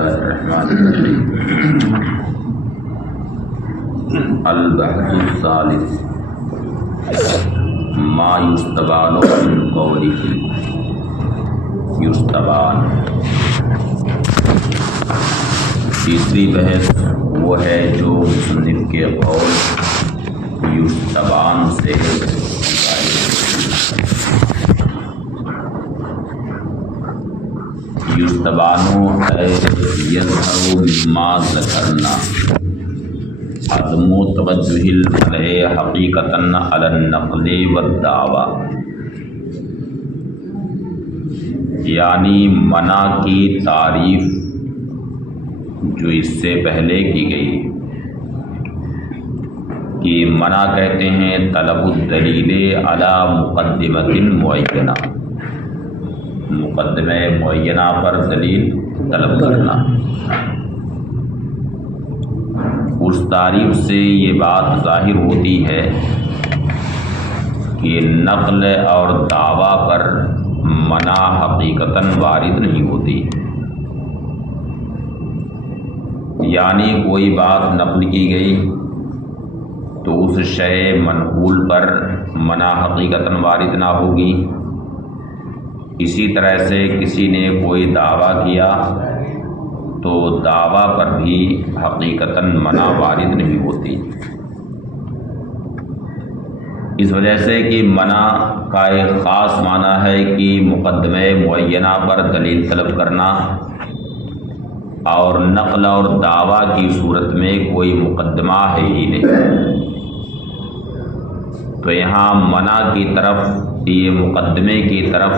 اللہ الرحمن الرحیم۔ البحث الثالث ما یستبان من قوله۔ یستبان، تیسری بحث وہ ہے جو مصنف کے قول یستبان سے یستبانو اے یظہر مما ذکرنا عدم توجہ المنع حقیقتاً علی النقل والدعوی، یعنی منع کی تعریف جو اس سے پہلے کی گئی کہ منع کہتے ہیں طلب الدلیل علی مقدمۃ معینہ، مقدمہ معینہ پر دلیل طلب کرنا۔ اس تعریف سے یہ بات ظاہر ہوتی ہے کہ نقل اور دعویٰ پر منع حقیقتاً وارد نہیں ہوتی، یعنی کوئی بات نقل کی گئی تو اس شے منقول پر منع حقیقتاً وارد نہ ہوگی۔ اسی طرح سے کسی نے کوئی دعویٰ کیا تو دعویٰ پر بھی حقیقتاً منع وارد نہیں ہوتی، اس وجہ سے کہ منع کا ایک خاص معنی ہے کہ مقدمہ معینہ پر دلیل طلب کرنا، اور نقل اور دعویٰ کی صورت میں کوئی مقدمہ ہے ہی نہیں، تو یہاں منع کی طرف، یہ مقدمے کی طرف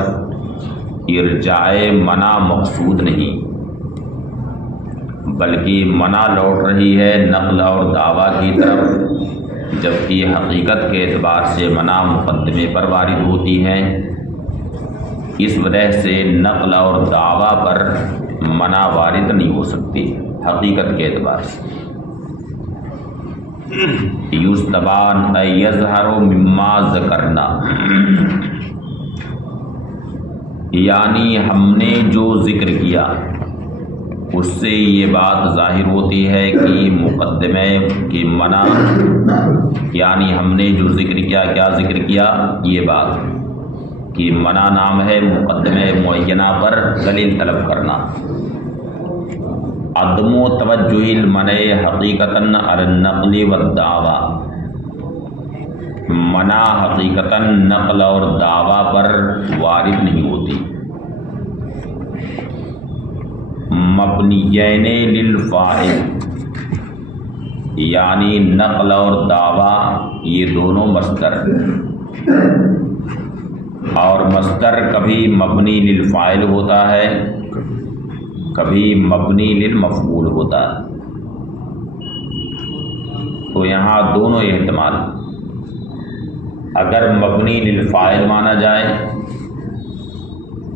ارجاع منع مقصود نہیں، بلکہ منع لوٹ رہی ہے نقل اور دعویٰ کی طرف، جبکہ حقیقت کے اعتبار سے منع مقدمے پر وارد ہوتی ہے۔ اس وجہ سے نقل اور دعویٰ پر منع وارد نہیں ہو سکتی حقیقت کے اعتبار سے۔ یستبان ای یظہر مما ذکرنا، یعنی ہم نے جو ذکر کیا اس سے یہ بات ظاہر ہوتی ہے کہ مقدمے کی منع، یعنی ہم نے جو ذکر کیا، کیا ذکر کیا، یہ بات کہ منع نام ہے مقدمے معینہ پر دلیل طلب کرنا۔ عدم توجہ المنع حقیقتاً علی النقل والدعوی، منع حقیقتاً نقل اور دعویٰ پر وارد نہیں ہوتی۔ مبنیین للفاعل، یعنی نقل اور دعویٰ یہ دونوں مصدر، اور مصدر کبھی مبنی للفاعل ہوتا ہے، کبھی مبنی للمفعول ہوتا ہے، تو یہاں دونوں احتمال۔ اگر مبنی للفاعل مانا جائے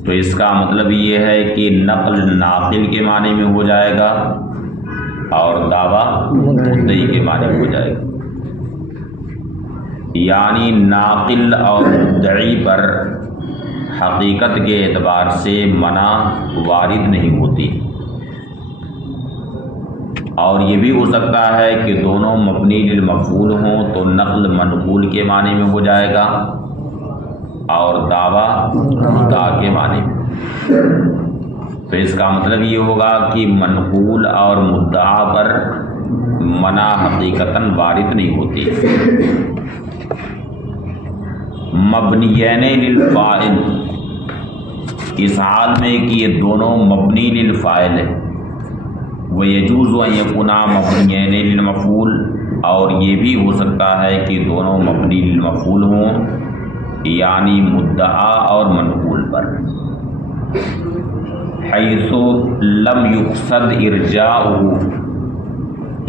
تو اس کا مطلب یہ ہے کہ نقل ناقل کے معنی میں ہو جائے گا اور دعویٰ مدعی کے معنی میں ہو جائے گا، یعنی ناقل اور مدعی پر حقیقت کے اعتبار سے منع وارد نہیں ہوتی، اور یہ بھی ہو سکتا ہے کہ دونوں مبنی للمفعول ہوں تو نقل منقول کے معنی میں ہو جائے گا اور دعویٰ مدعا کے معنی میں۔ تو اس کا مطلب یہ ہوگا کہ منقول اور مدعا پر منع حقیقتاً وارد نہیں ہوتی۔ مبنیین للفاعل، اس حال میں کہ یہ دونوں مبنی للفاعل ہیں، وَيَجُوزُ أَن يَكُونَا مَبْنِيَيْنِ لِلْمَفْعُولِ، اور یہ بھی ہو سکتا ہے کہ دونوں مبنی للمفعول ہوں، یعنی مدعا اور منقول پر۔ حیث لم یقصد ارجاؤہ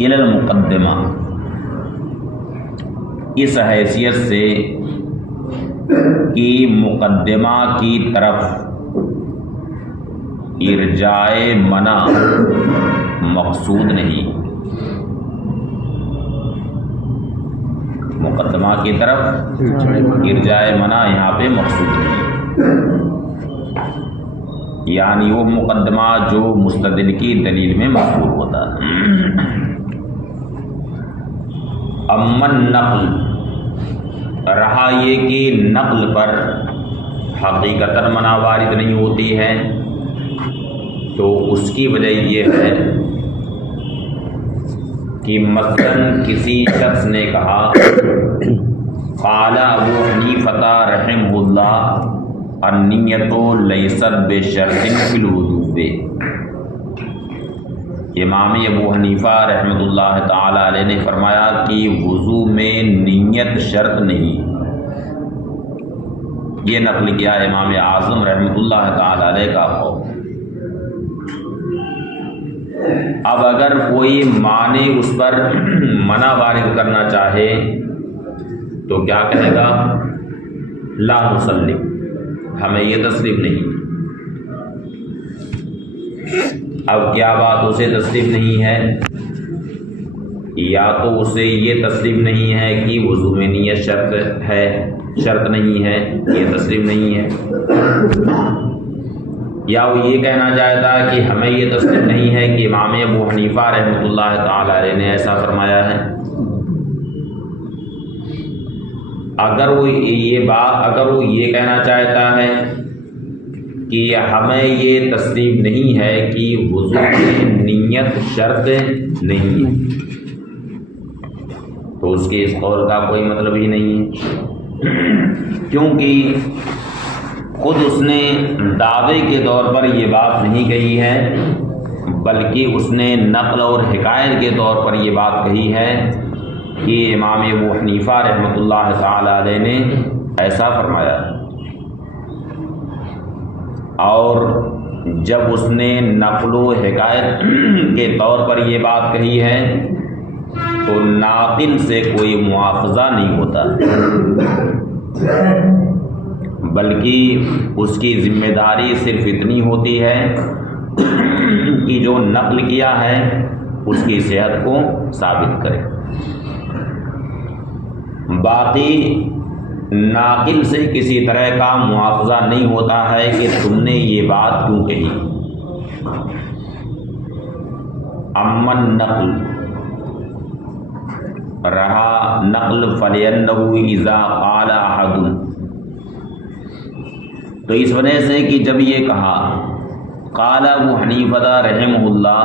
الی المقدمہ، اس حیثیت سے کہ مقدمہ کی طرف ارجاء منع مقصود نہیں، مقدمہ کی طرف ارجاء منع یہاں پہ مقصود نہیں، یعنی وہ مقدمہ جو مستدل کی دلیل میں مذکور ہوتا ہے۔ امن نقل، رہا یہ کہ نقل پر حقیقتاً منع وارد نہیں ہوتی ہے، تو اس کی وجہ یہ ہے کہ مثلاً کسی شخص نے کہا قال ابو حنیفہ رحمہ اللہ النیۃ لیست بشرط فی الوضوء، امام ابو حنیفہ رحمۃ اللہ تعالی علیہ نے فرمایا کہ وضو میں نیت شرط نہیں۔ یہ نقل کیا امام اعظم رحمۃ اللہ تعالی علیہ کا قول۔ اب اگر کوئی معنی اس پر منع وارد کرنا چاہے تو کیا کہے گا؟ لا نسلم، ہمیں یہ تسلیم نہیں۔ اب کیا بات اسے تسلیم نہیں ہے؟ یا تو اسے یہ تسلیم نہیں ہے کہ وضو میں نیت شرط نہیں ہے، یہ تسلیم نہیں ہے، یا وہ یہ کہنا چاہتا ہے کہ ہمیں یہ تسلیم نہیں ہے کہ امام ابو حنیفہ رحمۃ اللہ تعالی علیہ نے ایسا فرمایا ہے۔ اگر وہ یہ کہنا چاہتا ہے کہ ہمیں یہ تسلیم نہیں ہے کہ وضو میں نیت شرط نہیں ہے، تو اس کے اس قول کا کوئی مطلب ہی نہیں ہے، کیونکہ خود اس نے دعوے کے طور پر یہ بات نہیں کہی ہے، بلکہ اس نے نقل اور حکایت کے طور پر یہ بات کہی ہے کہ امام ابو حنیفہ رحمۃ اللہ تعالی علیہ نے ایسا فرمایا۔ اور جب اس نے نقل و حکایت کے طور پر یہ بات کہی ہے تو ناقل سے کوئی مواخذہ نہیں ہوتا، بلکہ اس کی ذمہ داری صرف اتنی ہوتی ہے کہ جو نقل کیا ہے اس کی صحت کو ثابت کرے۔ باقی ناقل سے کسی طرح کا مواخذہ نہیں ہوتا ہے کہ تم نے یہ بات کیوں کہی۔ امن نقل، رہا نقل فَلِأَنَّهُ إِذَا قَالَ أَحَدٌ، تو اس وجہ سے کہ جب یہ کہا قال ابو حنیفہ رحمہ اللہ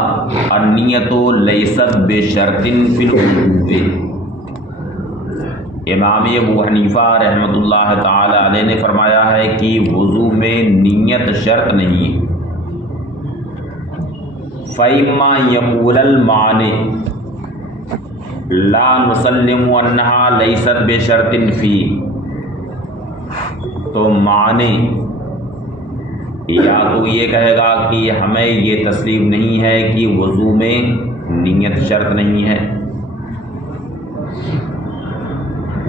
النیۃ لیست بشرط فی الوضوء، امام ابو حنیفہ رحمۃ اللہ تعالی علیہ نے فرمایا ہے کہ وضو میں نیت شرط نہیں ہے۔ فَإِمَّا يَقُولَ الْمَعْنِ لا نسلم انہا لیست بشرط فی، تو معنی یا تو یہ کہے گا کہ ہمیں یہ تسلیم نہیں ہے کہ وضو میں نیت شرط نہیں ہے،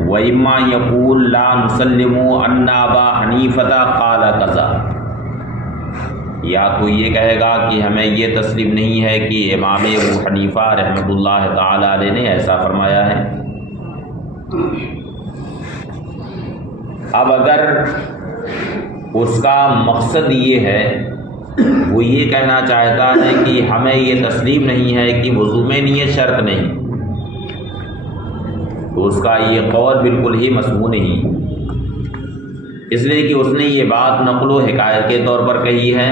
وَإِمَّا يَقُولُ لَا نُسَلِّمُ أَنَّ أَبَا حَنِيفَةَ قَالَ كَذَا، یا تو یہ کہے گا کہ ہمیں یہ تسلیم نہیں ہے کہ امام ابو حنیفہ رحمۃ اللہ تعالی علیہ نے ایسا فرمایا ہے۔ اب اگر اس کا مقصد یہ ہے، وہ یہ کہنا چاہتا ہے کہ ہمیں یہ تسلیم نہیں ہے کہ وضو میں نیت شرط نہیں، تو اس کا یہ قول بالکل ہی مسموع نہیں، اس لیے کہ اس نے یہ بات نقل و حکایت کے طور پر کہی ہے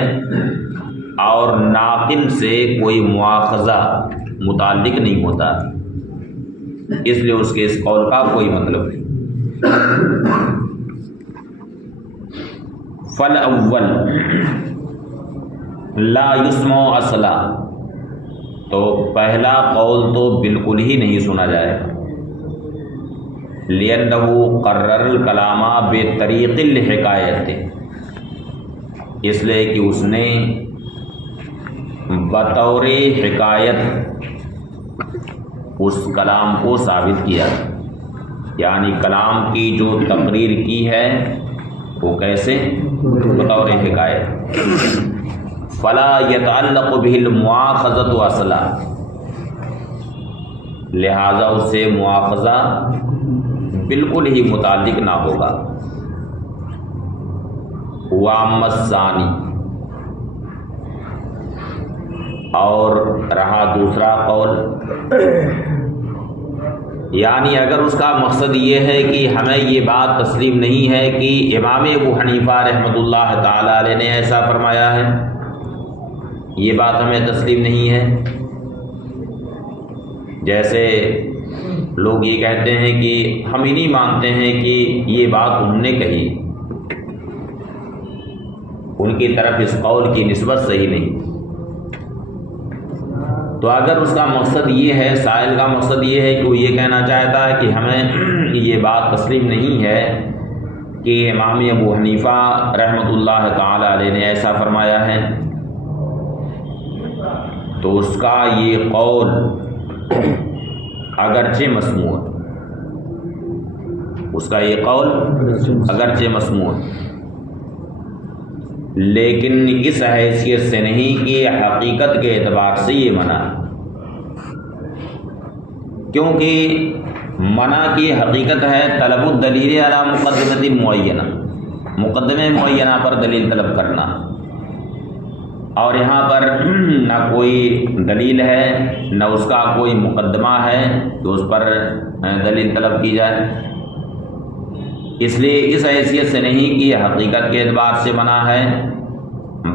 اور ناقل سے کوئی مواخذہ متعلق نہیں ہوتا، اس لیے اس کے اس قول کا کوئی مطلب نہیں۔ فالاول لا یسمع اصلا، تو پہلا قول تو بالکل ہی نہیں سنا جائے، لِأَنَّهُ قَرَّرَ الْكَلَامَ بِطَرِيقِ الْحِكَایَةِ، اس لیے کہ اس نے بطور حکایت اس کلام کو ثابت کیا، یعنی کلام کی جو تقریر کی ہے وہ کیسے؟ بطور حکایت۔ فَلَا يَتَعَلَّقُ بِهِ الْمُؤَاخَذَةُ أَصْلًا، لہذا اس سے مواخذہ بالکل ہی متعلق نہ ہوگا۔ وَأَمَّا الثَّانِي، اور رہا دوسرا قول، یعنی اگر اس کا مقصد یہ ہے کہ ہمیں یہ بات تسلیم نہیں ہے کہ امام ابو حنیفہ رحمۃ اللہ تعالیٰ علیہ نے ایسا فرمایا ہے، یہ بات ہمیں تسلیم نہیں ہے، جیسے لوگ یہ کہتے ہیں کہ ہم ہی نہیں مانتے ہیں کہ یہ بات انہوں نے کہی، ان کی طرف اس قول کی نسبت صحیح نہیں۔ تو اگر اس کا مقصد یہ ہے، سائل کا مقصد یہ ہے کہ وہ یہ کہنا چاہتا ہے کہ ہمیں یہ بات تسلیم نہیں ہے کہ امام ابو حنیفہ رحمۃ اللہ تعالی علیہ نے ایسا فرمایا ہے، تو اس کا یہ قول اگرچہ مسموع، اس کا یہ قول اگرچہ مسموع، لیکن اس حیثیت سے نہیں کہ حقیقت کے اعتبار سے یہ منع ہے، کیونکہ منع کی حقیقت ہے طلب الدلیل علی مقدمۃ معینہ، مقدمے معینہ پر دلیل طلب کرنا، اور یہاں پر نہ کوئی دلیل ہے نہ اس کا کوئی مقدمہ ہے تو اس پر دلیل طلب کی جائے، اس لیے اس حیثیت سے نہیں کہ حقیقت کے اعتبار سے منع ہے،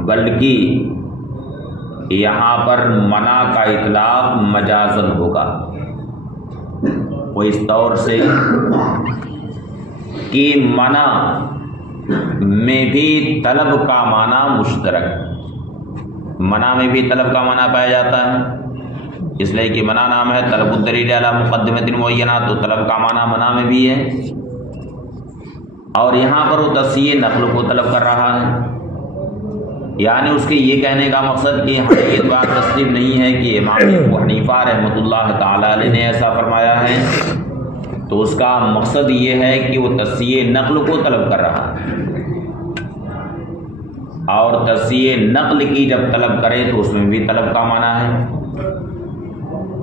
بلکہ یہاں پر منع کا اطلاق مجازن ہوگا، وہ اس طور سے کہ منع میں بھی طلب کا معنی مشترک، منع میں بھی طلب کا معنی پایا جاتا ہے، اس لیے کہ منع نام ہے طلب الدلیل علی مقدمۃ معینہ، تو طلب کا معنی منع میں بھی ہے، اور یہاں پر وہ تصحیح نقل کو طلب کر رہا ہے، یعنی اس کے یہ کہنے کا مقصد کہ ہمیں یہ بات تسلیم نہیں ہے کہ امام ابو حنیفہ رحمۃ اللہ تعالیٰ علیہ نے ایسا فرمایا ہے، تو اس کا مقصد یہ ہے کہ وہ تصحیح نقل کو طلب کر رہا ہے، اور تصحیح نقل کی جب طلب کرے تو اس میں بھی طلب کا معنی ہے،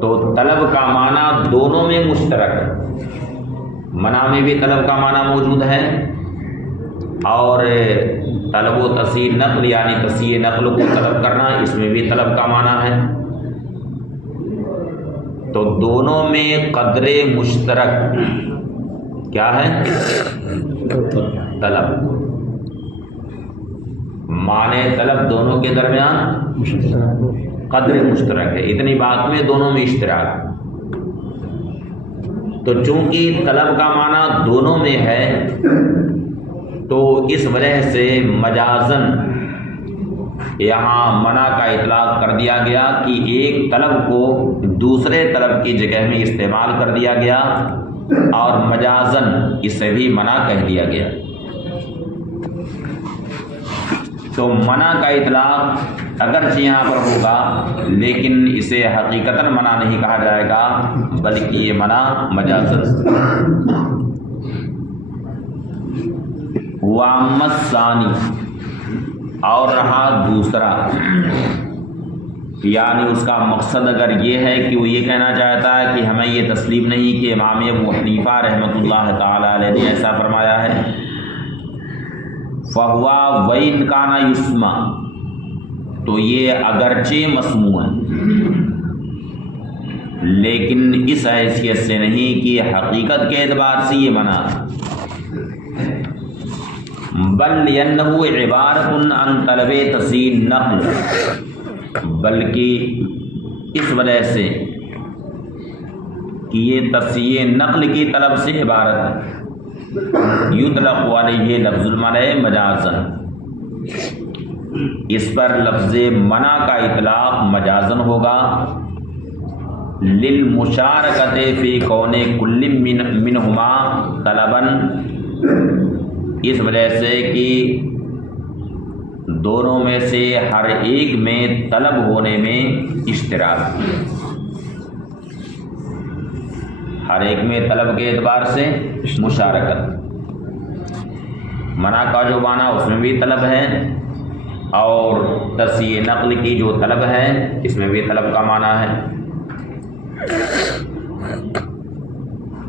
تو طلب کا معنی دونوں میں مشترک ہے، منع میں بھی طلب کا معنی موجود ہے، اور طلب و تصحیح نقل یعنی تصحیح نقل کو طلب کرنا اس میں بھی طلب کا معنی ہے، تو دونوں میں قدر مشترک کیا ہے؟ طلب، معنی طلب دونوں کے درمیان قدر مشترک ہے، اتنی بات میں دونوں میں اشتراک، تو چونکہ طلب کا معنی دونوں میں ہے تو اس وجہ سے مجازن یہاں منع کا اطلاق کر دیا گیا کہ ایک طلب کو دوسرے طلب کی جگہ میں استعمال کر دیا گیا، اور مجازن اسے بھی منع کہہ دیا گیا، تو منع کا اطلاق اگرچہ یہاں پر ہوگا لیکن اسے حقیقتاً منع نہیں کہا جائے گا، بلکہ یہ منع مجازن۔ وَأَمَّا الثَّانِي، اور رہا دوسرا، یعنی اس کا مقصد اگر یہ ہے کہ وہ یہ کہنا چاہتا ہے کہ ہمیں یہ تسلیم نہیں کہ امام ابو حنیفہ رحمۃ اللہ تعالی علیہ نے ایسا فرمایا ہے، فَهُوَ وَإِنْ كَانَ يُسْمَعُ، تو یہ اگرچہ مسموع ہے لیکن اس حیثیت سے نہیں کہ حقیقت کے اعتبار سے یہ منع ہے، بل لأنه عبارت عن طلب تصحیح نقل، بلکہ اس وجہ سے کہ یہ تصحیح نقل کی طلب سے عبارت ہے، یطلق علیہ لفظ المنع مجازن، اس پر لفظ منع کا اطلاق مجازن ہوگا، للمشارکت فی کون کل منہما طلبا، اس وجہ سے کہ دونوں میں سے ہر ایک میں طلب ہونے میں اشتراک، ہر ایک میں طلب کے اعتبار سے مشارکت، منع کا جو معنی اس میں بھی طلب ہے، اور تصحیح نقل کی جو طلب ہے اس میں بھی طلب کا معنی ہے۔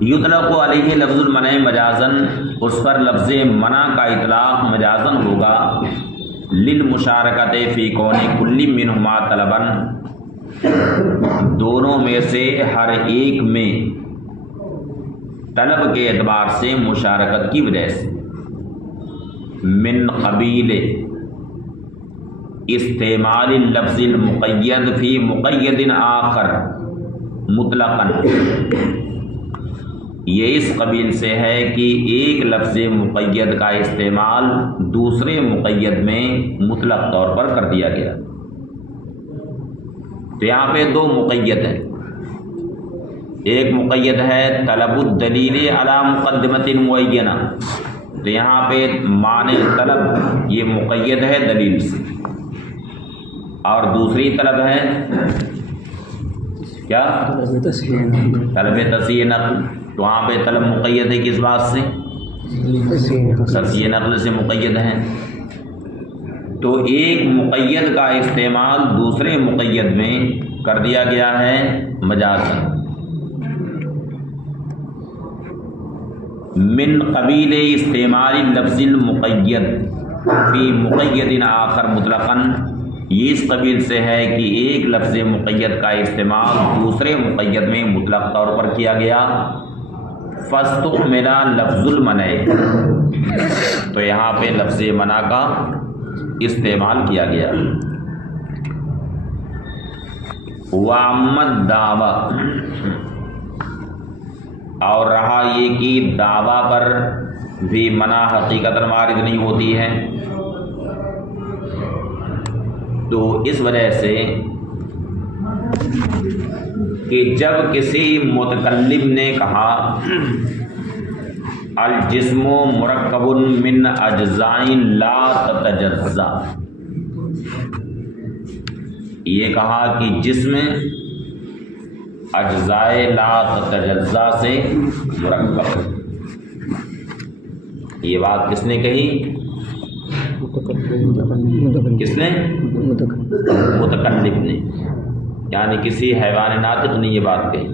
یطلق علیہ لفظ المنع مجازن، اس پر لفظ منع کا اطلاق مجازن ہوگا، للمشارکت فی کون کل منہما طلباً، دونوں میں سے ہر ایک میں طلب کے اعتبار سے مشارکت کی وجہ سے، من قبیل استعمال اللفظ المقید فی مقید آخر مطلقاً، یہ اس قبیل سے ہے کہ ایک لفظ مقید کا استعمال دوسرے مقید میں مطلق طور پر کر دیا گیا۔ تو یہاں پہ دو مقید ہیں، ایک مقید ہے طلب الدلیل علی مقدمۃ معینہ، تو یہاں پہ معنی طلب یہ مقید ہے دلیل سے، اور دوسری طلب ہے کیا؟ طلب تصحیح نقل، تو وہاں پہ طلب مقید ہے کس بات سے؟ تصحیح نقل سے مقید ہے۔ تو ایک مقید کا استعمال دوسرے مقید میں کر دیا گیا ہے مجازاً، من قبیل استعمال لفظ المقید فی مقید آخر مطلقاً، یہ اس قبیل سے ہے کہ ایک لفظ مقید کا استعمال دوسرے مقید میں مطلق طور پر کیا گیا، فاستعمل لفظ المنع، تو یہاں پہ لفظ منع کا استعمال کیا گیا۔ وعمت دعوی، اور رہا یہ کہ دعویٰ پر بھی منع حقیقتاً وارد نہیں ہوتی ہے، تو اس وجہ سے کہ جب کسی متکلم نے کہا الجسم مرکب من اجزاء لا تتجزا، یہ کہا کہ جسم اجزاء لا تتجزا سے مرکب، یہ بات کس نے کہی؟ کس نے؟ متکلم نے، یعنی کسی حیوان ناطق نے یہ بات کہی۔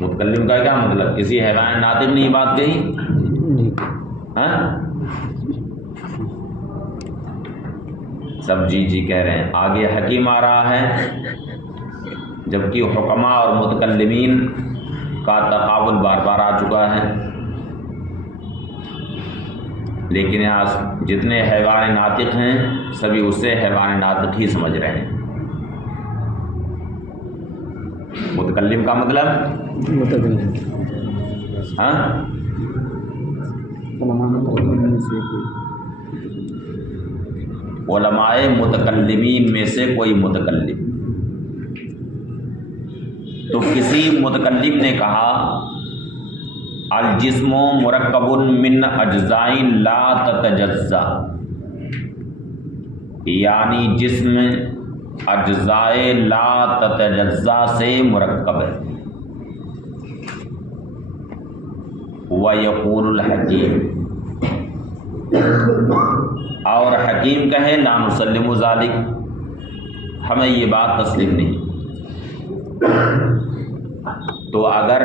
متکلم کا کیا مطلب؟ کسی حیوان ناطق نے یہ بات کہی؟ ہاں سب جی کہہ رہے ہیں۔ آگے حکیم آ رہا ہے، جبکہ حکماء اور متکلمین کا تقابل بار بار آ چکا ہے، لیکن یہاں جتنے حیوان ناطق ہیں سبھی اسے حیوان ناطق ہی سمجھ رہے ہیں۔ متکلم کا مطلب ہاں علماء متکلمین میں سے کوئی متکلم، تو کسی متکلم نے کہا الجسم مرکب من اجزاء لا تتجزا، یعنی جسم اجزاء لا تتجزا سے مرکب ہے۔ وَيَقُولُ الْحَكِيمُ، اور حکیم کہے لا نسلم ذالک، ہمیں یہ بات تسلیم نہیں۔ تو اگر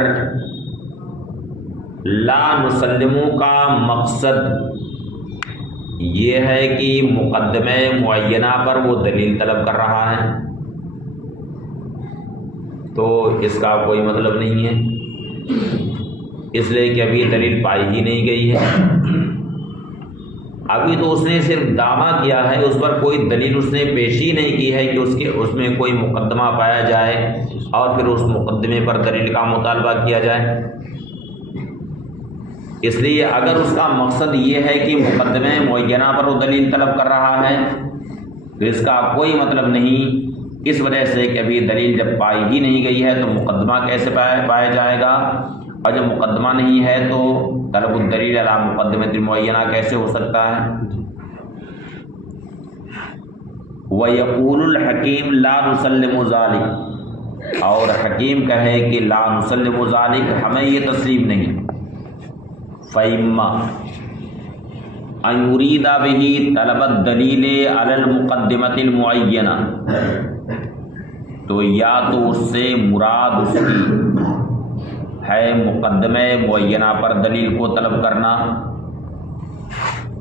لا نسلم کا مقصد یہ ہے کہ مقدمہ معینہ پر وہ دلیل طلب کر رہا ہے، تو اس کا کوئی مطلب نہیں ہے، اس لیے کہ ابھی دلیل پائی ہی نہیں گئی ہے۔ ابھی تو اس نے صرف دعویٰ کیا ہے، اس پر کوئی دلیل اس نے پیش ہی نہیں کی ہے کہ اس میں کوئی مقدمہ پایا جائے اور پھر اس مقدمے پر دلیل کا مطالبہ کیا جائے۔ اس لیے اگر اس کا مقصد یہ ہے کہ مقدمہ معینہ پر وہ دلیل طلب کر رہا ہے تو اس کا کوئی مطلب نہیں، اس وجہ سے کہ ابھی دلیل جب پائی ہی نہیں گئی ہے تو مقدمہ کیسے پایا جائے گا، اور جب مقدمہ نہیں ہے تو طلب الدلیل علی مقدمۃ معینہ کیسے ہو سکتا ہے۔ وَيَقُولُ الْحَكِيمُ لَا نُسَلِّمُ ذَلِكَ، اور حکیم کہے کہ لا نسلم ذَلِكَ، ہمیں یہ تسلیم نہیں۔ فَإِمَّا أَن يُرِيدَ بِهِ طَلَبَ الدَّلِيلِ عَلَى الْمُقَدِّمَةِ الْمُعَيَّنَةِ، تو یا تو اس سے مراد اس کی ہے مقدمہ معینہ پر دلیل کو طلب کرنا،